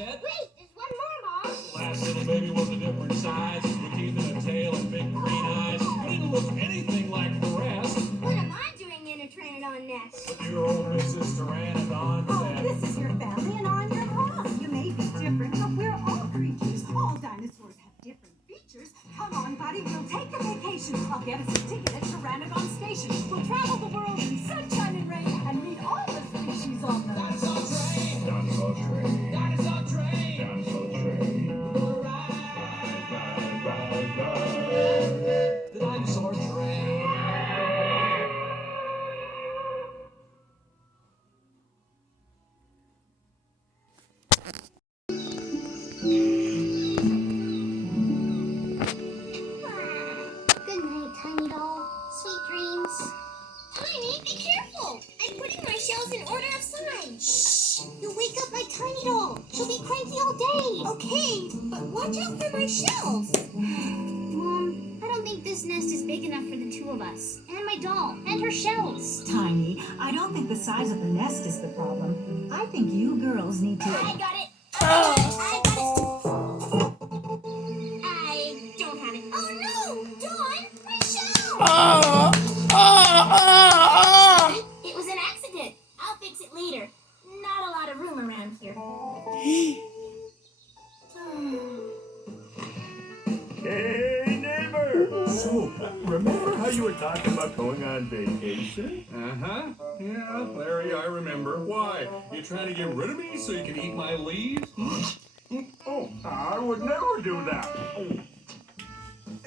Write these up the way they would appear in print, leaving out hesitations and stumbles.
said. Wait, there's one more, Mom. Last little baby was a different size, with teeth and a tail and big green eyes. You didn't look anything like the rest. What am I doing in a Pteranodon nest? Your old Mrs. Pteranodon said. This is your family and I'm your mom. You may be different, but we're all creatures. All dinosaurs have different features. Come on, buddy, we'll take a vacation. I'll get us a ticket at Pteranodon Station. We'll travel the world in sunshine and rain and meet all the species on the Dinosaur train! Dinosaur train. Dinosaur train! Dinosaur train. The dinosaur train! Good night, Tiny Doll. Sweet dreams. Tiny, be careful! I'm putting my shells in order of size. Shh! You'll wake up my Tiny Doll. She'll be cranky all day. Okay, but watch out for my shells. Mom, I don't think this nest is big enough for the two of us. And my doll. And her shells. Tiny. I don't think the size of the nest is the problem. I think you girls need to... I got it. I got it. I don't have it. Oh no! Dawn, my shell! It was an accident. I'll fix it later. Not a lot of room around here. Hey, neighbor! So, remember how you were talking about going on vacation? Uh-huh. Yeah, Larry, I remember. Why? You trying to get rid of me so you can eat my leaves? Oh, I would never do that.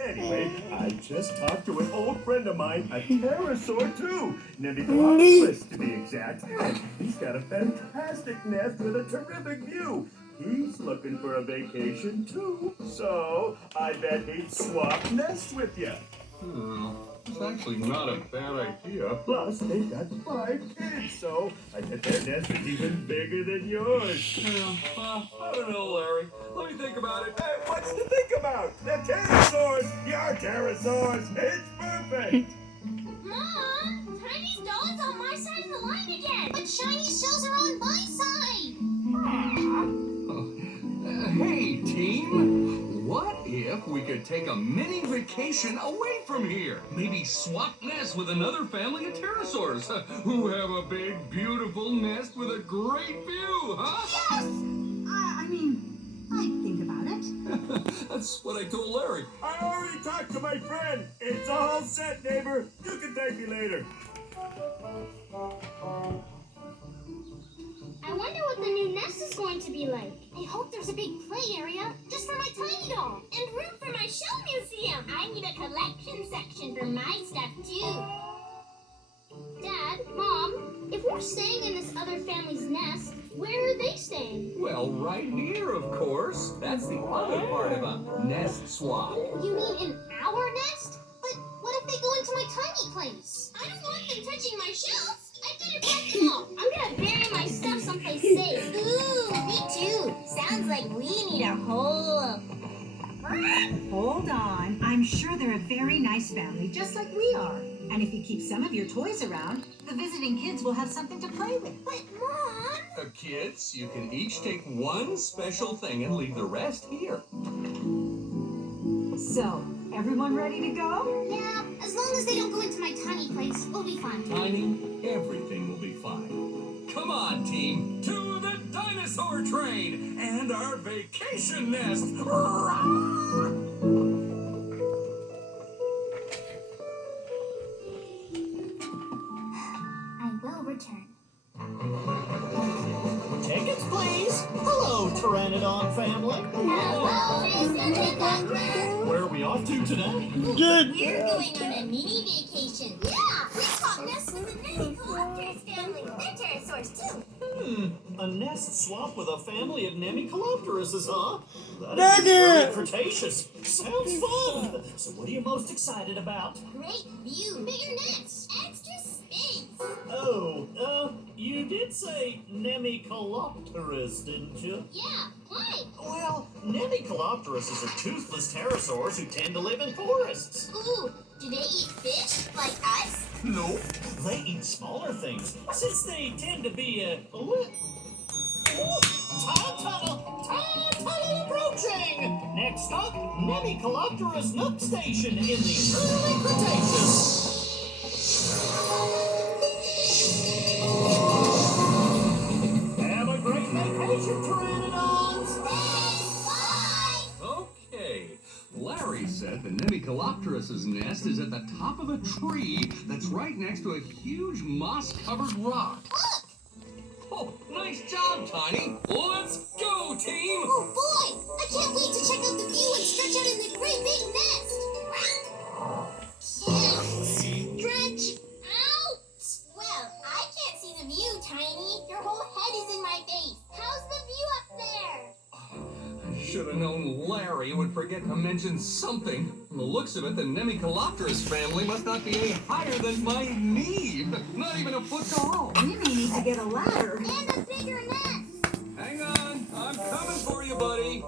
Anyway, I just talked to an old friend of mine, a pterosaur too, Nemicolophus to be exact. And he's got a fantastic nest with a terrific view. He's looking for a vacation too, so I bet he'd swap nests with you. Oh, it's actually not a bad idea. Plus, they've got 5 kids, so I bet their nest is even bigger than yours. Yeah, I don't know, Larry. Let me think about it. Hey, what's to think about? The pterosaurs! Your pterosaurs! It's perfect! Mom, Tiny's doll is on my side of the line again. But Shiny's shells are on my side. Hey, team. What if we could take a mini vacation away from here? Maybe swap nests with another family of pterosaurs who have a big, beautiful nest with a great view, huh? Yes! I mean, I'd think about it. That's what I told Larry. I already talked to my friend. It's all set, neighbor. You can thank me later. I wonder what the new nest is going to be like. I hope there's a big play area just for my Tiny Doll and room for my shell museum. I need a collection section for my stuff too. Dad, Mom, if we're staying in this other family's nest, where are they staying? Well, right here, of course. That's the other part of a nest swap. You mean in our nest? But what if they go into my tiny place? I don't want them touching my shells. I better pack them all. I'm gonna bury my stuff someplace safe. Ooh, me too. Sounds like we need a whole... Hold on. I'm sure they're a very nice family, just like we are. And if you keep some of your toys around, the visiting kids will have something to play with. But Mom... Kids, you can each take one special thing and leave the rest here. So, everyone ready to go? Yeah, as long as they don't go into my tiny place, we'll be fine. Tiny, everything will be fine. Come on, team, to the dinosaur train and our vacation nest. I will return. Tickets, please. Hello, Pteranodon family. Hello, Mr. Hiccup. Where are we off to today? We're going on a mini vacation. Yeah, we swap nests with the Nemicolophus family. They're pterosaurs too. A nest swap with a family of Nemicolophus, huh? That is very Cretaceous. Sounds fun. So what are you most excited about? Great view, bigger nests, extra space. Oh, you did say Nemicolophus, didn't you? Yeah, why? Well, Nemicolophus are toothless pterosaurs who tend to live in forests. Ooh, do they eat fish like us? Nope. They eat smaller things, since they tend to be a little... Time tunnel approaching! Next up, Nemicolopterus Nook Station in the early Cretaceous. Have a great vacation, Pteranodons! Bye! Okay. Larry said the Nemicolopterus's nest is at the top of a tree that's right next to a huge moss-covered rock. Look! Oh, nice job, Tiny. Let's go, team! Oh boy! I can't wait to check out the view and stretch out in the great big nest! Can't stretch out! Well, I can't see the view, Tiny. Your whole head is in my face. How's the view up there? I should have known Larry would forget to mention something. From the looks of it, the Nemicolopterus family must not be any higher than my knee. Not even a foot tall. You may need to get a ladder. And a bigger nest! Hang on. I'm coming for you, buddy.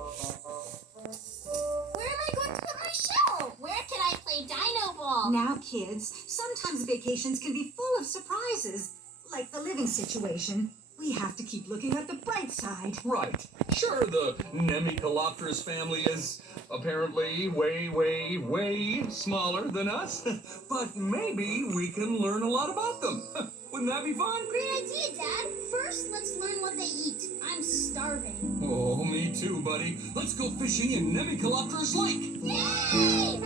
Where am I going to put my shell? Where can I play Dino Ball? Now, kids, sometimes vacations can be full of surprises, like the living situation. We have to keep looking at the bright side. Right. Sure, the Nemicolopterus family is apparently way smaller than us. But maybe we can learn a lot about them. Wouldn't that be fun? Great idea, Dad. First, let's learn what they eat. I'm starving. Oh, me too, buddy. Let's go fishing in Nemicolopterus Lake. Yay!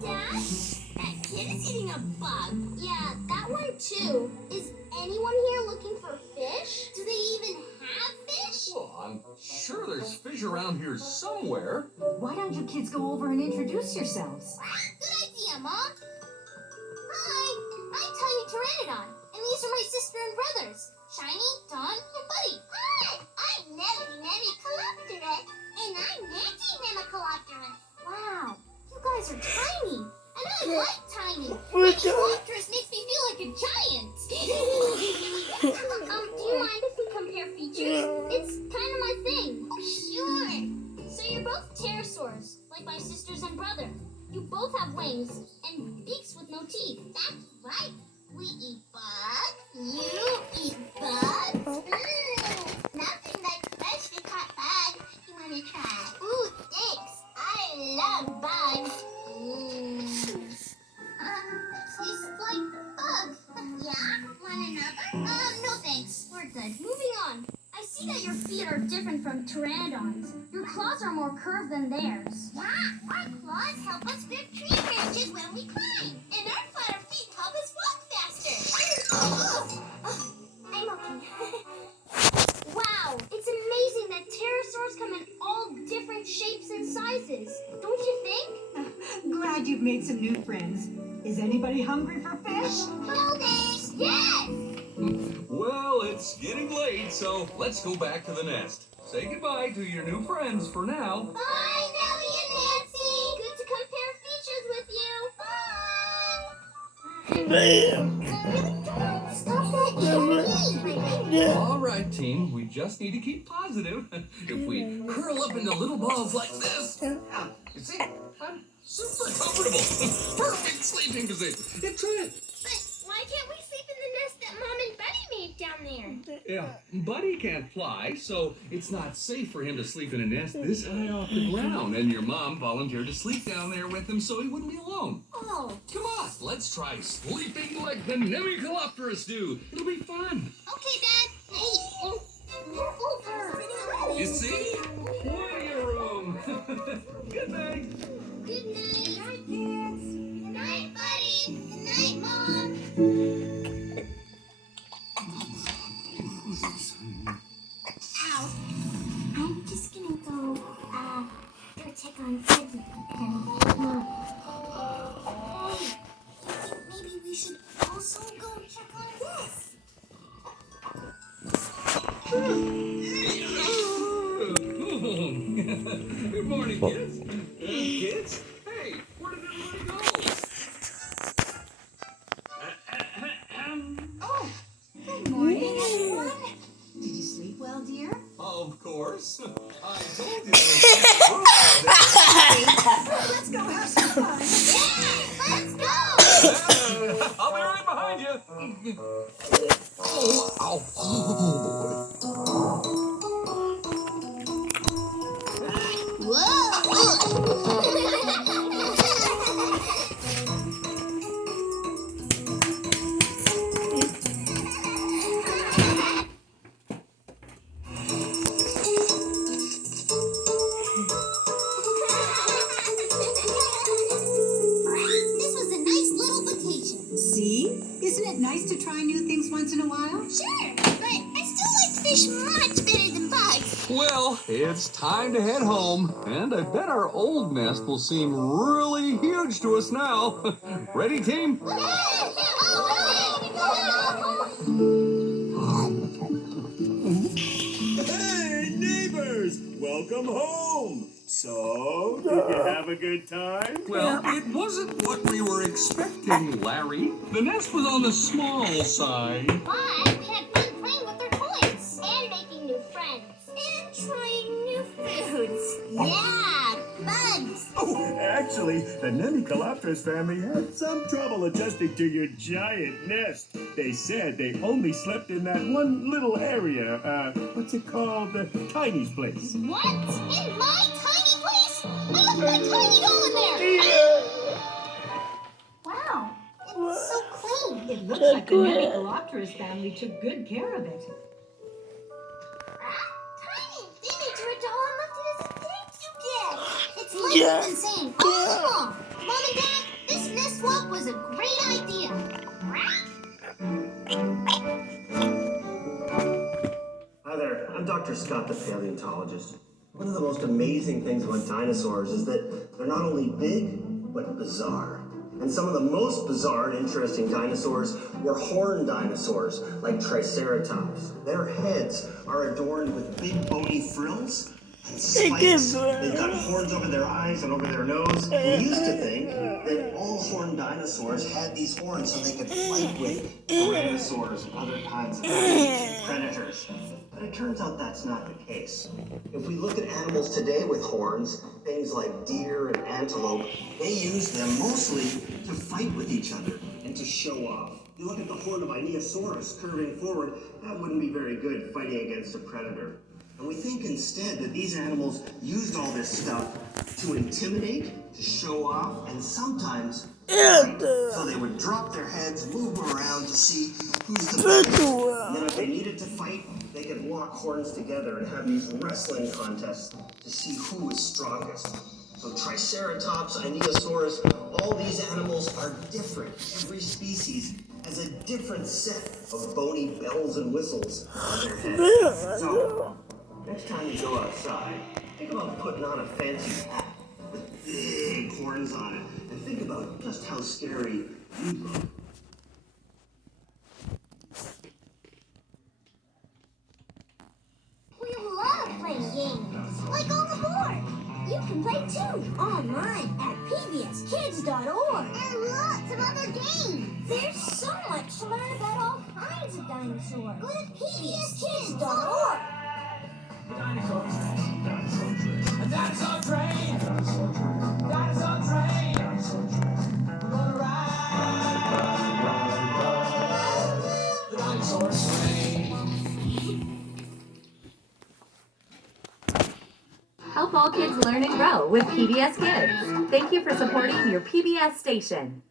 Dad? That kid is eating a bug. Yeah, that one too. Is anyone here looking for fish? Do they even have fish? Well, I'm sure there's fish around here somewhere. Why don't you kids go over and introduce yourselves? Good idea, Mom. Hi, I'm Tiny Pteranodon, and these are my sister and brothers, Shiny, Dawn, and Buddy. Hi, I'm Nemicolopterus, and I'm Nancy Nemicolopterus. Wow, you guys are tiny, and I like tiny. Nemicolopterus makes me feel like a giant. Do you mind if we compare features? It's kind of my thing. Sure. So you're both pterosaurs, like my sisters and brother. You both have wings and beaks with no teeth. That's right. We eat bugs. You eat bugs. Nothing like freshly caught bugs. You want to try? Ooh, thanks. I love bugs. Tastes like bugs. Yeah? Want another? No thanks. We're good. Moving on. I see that your feet are different from pteranodons. Your claws are more curved than theirs. Yeah, our claws help us grip tree branches when we climb. And our flatter feet help us walk faster. I'm okay. Wow, it's amazing that pterosaurs come in all different shapes and sizes. Don't you think? Glad you've made some new friends. Is anybody hungry for fish? Buildings! Yes! Well, it's getting late, so let's go back to the nest. Say goodbye to your new friends for now. Bye, Nellie and Nancy. Good to compare features with you. Bye. Stop that, Nellie. All right, team. We just need to keep positive. If we curl up into little balls like this, you see, I'm super comfortable. Perfect sleeping position. Yeah, try it. But why can't we sleep in the nest that Mom and Buddy made down there? Yeah, Buddy can't fly, so it's not safe for him to sleep in a nest this high off the ground. And your mom volunteered to sleep down there with him so he wouldn't be alone. Oh, Come on, let's try sleeping like the Nemicolopterus do. It'll be fun. okay, Dad. Hey, move over. You see? Warrior room. Good night. Good night. Good night, kids. Good night, Buddy. Good night, Mom. Ow. I'm just gonna go check on Buddy and Mom. Maybe we should also go check on this. Good morning, kids. Kids? Hey, where did everybody go? Oh, good morning, everyone. Did you sleep well, dear? Of course. I told you. Let's go have some fun. Yeah, let's go. I'll be right behind you. Ow. This was a nice little vacation. See? Isn't it nice to try new things once in a while? Sure, but I still like fish much better than bugs. Well, it's time to head home, and I bet our old nest will seem really huge to us now. Ready, team? Hey, neighbors! Welcome home! So, did you have a good time? Well, it wasn't what we were expecting, Larry. The nest was on the small side. But we had fun playing with our toys and making new friends and trying new foods. Yeah, bugs. Oh, actually, the Nemicolopterus family had some trouble adjusting to your giant nest. They said they only slept in that one little area. What's it called? Tiny's place. What? In my tiny place? I left my tiny doll in there. Wow, it's so clean. It looks like the Nemicolopterus family took good care of it. Tiny, they made you a doll and left it as a thank you gift. It's like you've been saying all along. Mom and Dad, this nest swap was a great idea. Hi there, I'm Dr. Scott, the paleontologist. One of the most amazing things about dinosaurs is that they're not only big, but bizarre. And some of the most bizarre and interesting dinosaurs were horned dinosaurs, like Triceratops. Their heads are adorned with big bony frills and spikes. They've got horns over their eyes and over their nose. We used to think that all horned dinosaurs had these horns so they could fight with tyrannosaurs and other kinds of predators. But it turns out that's not the case. If we look at animals today with horns, things like deer and antelope, they use them mostly to fight with each other and to show off. You look at the horn of Iosaurus curving forward, that wouldn't be very good fighting against a predator. And we think instead that these animals used all this stuff to intimidate, to show off, and sometimes fight. So they would drop their heads, move around to see who's the best. And then if they needed to fight, they could lock horns together and have these wrestling contests to see who was strongest. So Triceratops, Iosaurus, all these animals are different. Every species has a different set of bony bells and whistles on their heads. So, next time you go outside, think about putting on a fancy hat with big horns on it, and think about just how scary you look. We love playing games, like on the board. You can play too, online at pbskids.org. And lots of other games. There's so much to learn about all kinds of dinosaurs. Go to pbskids.org. Dinosaur train, dinosaur train, we're gonna ride the dinosaur train. Help all kids learn and grow with PBS Kids. Thank you for supporting your PBS station.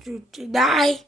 want you to die.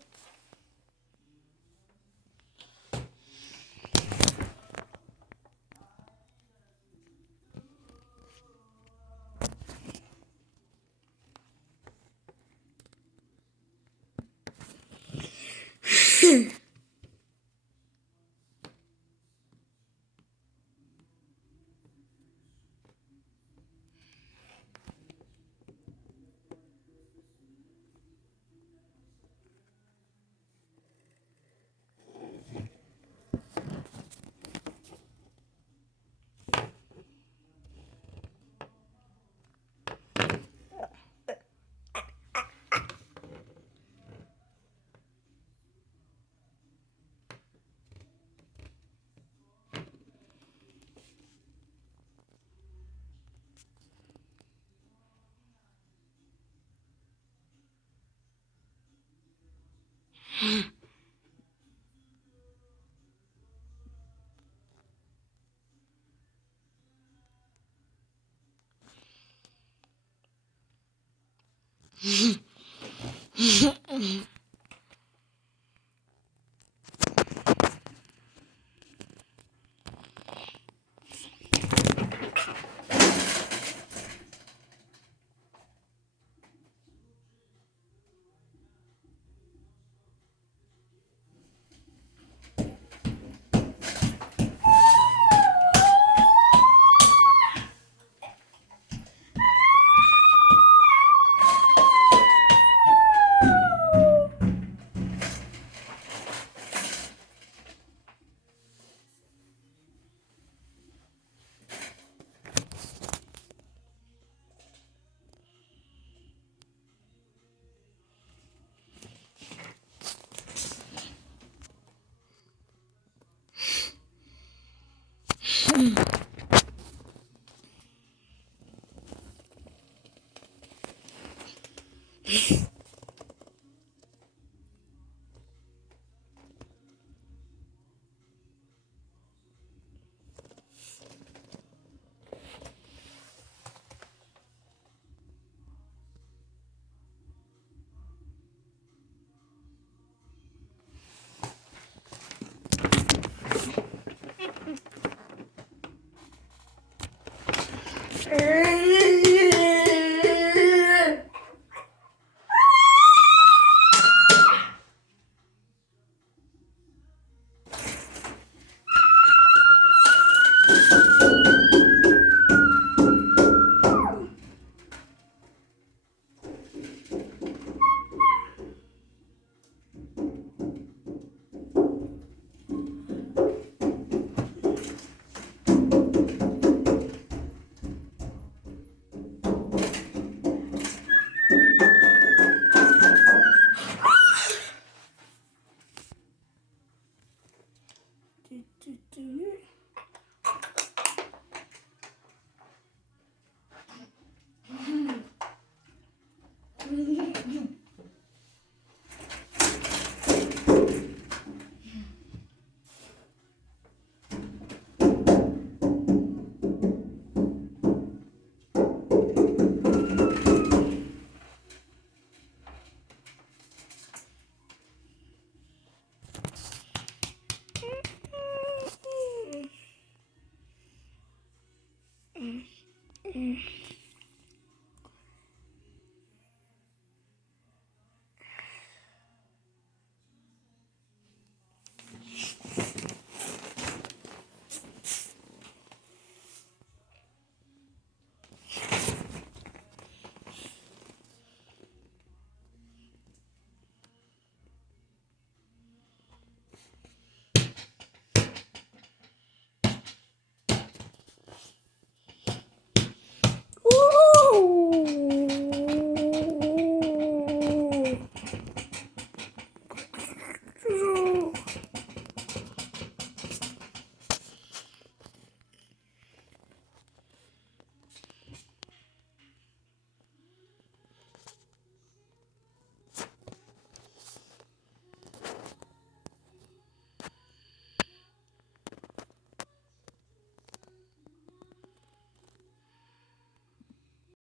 Do, do, do.